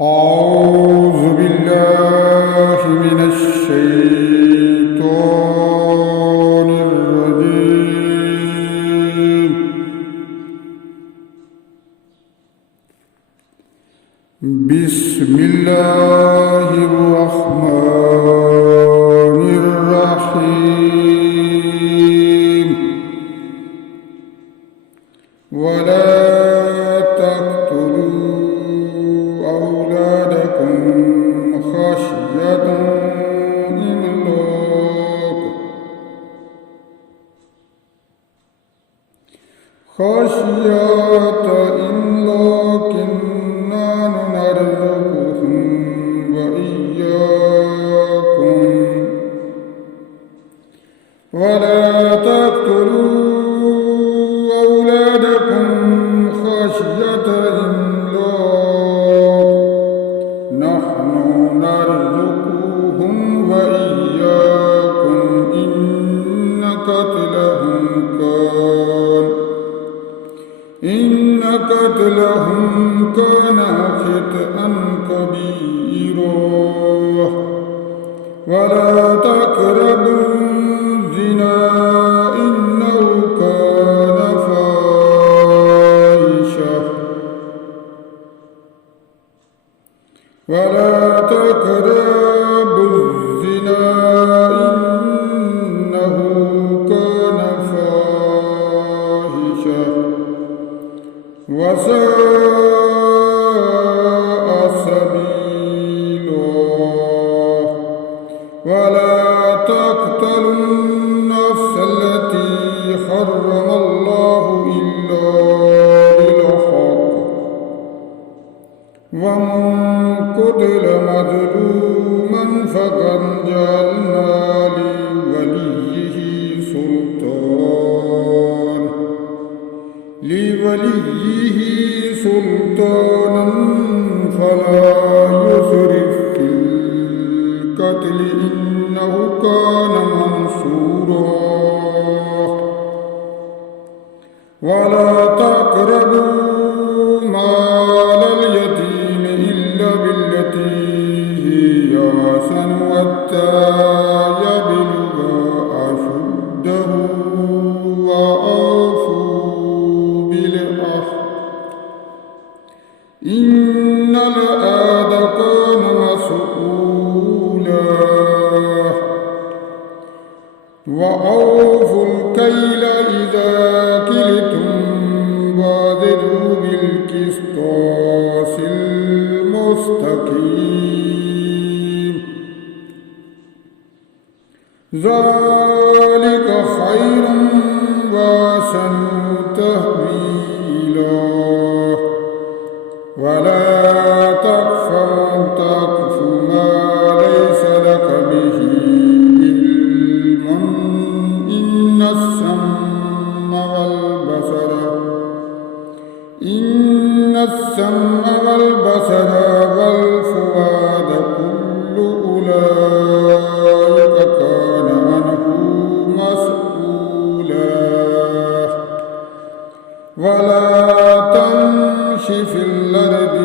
أعوذ بالله من الشيطان الرجيم. بسم الله الرحمن الرحيم. ولا تقتلوا أولادكم خشية إملاق نحن نرزقهم وإياكم ولا تقتلوا أولادكم خشية إملاق نحن نرزقهم وإياكم إن قتلهم كان خطأ كبيرا. ولا تقربوا الزنا إنه كان فاحشة ولا تقربوا الزنا إنه كان فاحشة وساء سبيلا. ولا تقتلوا النفس التي حرم الله إلا بالحق ومن قتل مظلوما فقد جعلنا لوليه سلطانا فلا يسرف في القتل إنه كان منصورا. ولا تقربوا مال اليتيم إلا بالتي هي أحسن حتى يبلغ أشده وأوفوا بالعهد إن العهد كان مسؤولا. وأوفوا الكيل إذا كلتم وزنوا بالقسطاس المستقيم ذلك خير وأحسن تأويلا. ولا تقف ما ليس لك به علم إن السمع والبصر والفؤاد كل أولئك كان عنه مسؤولا. ولا تمش في الأرض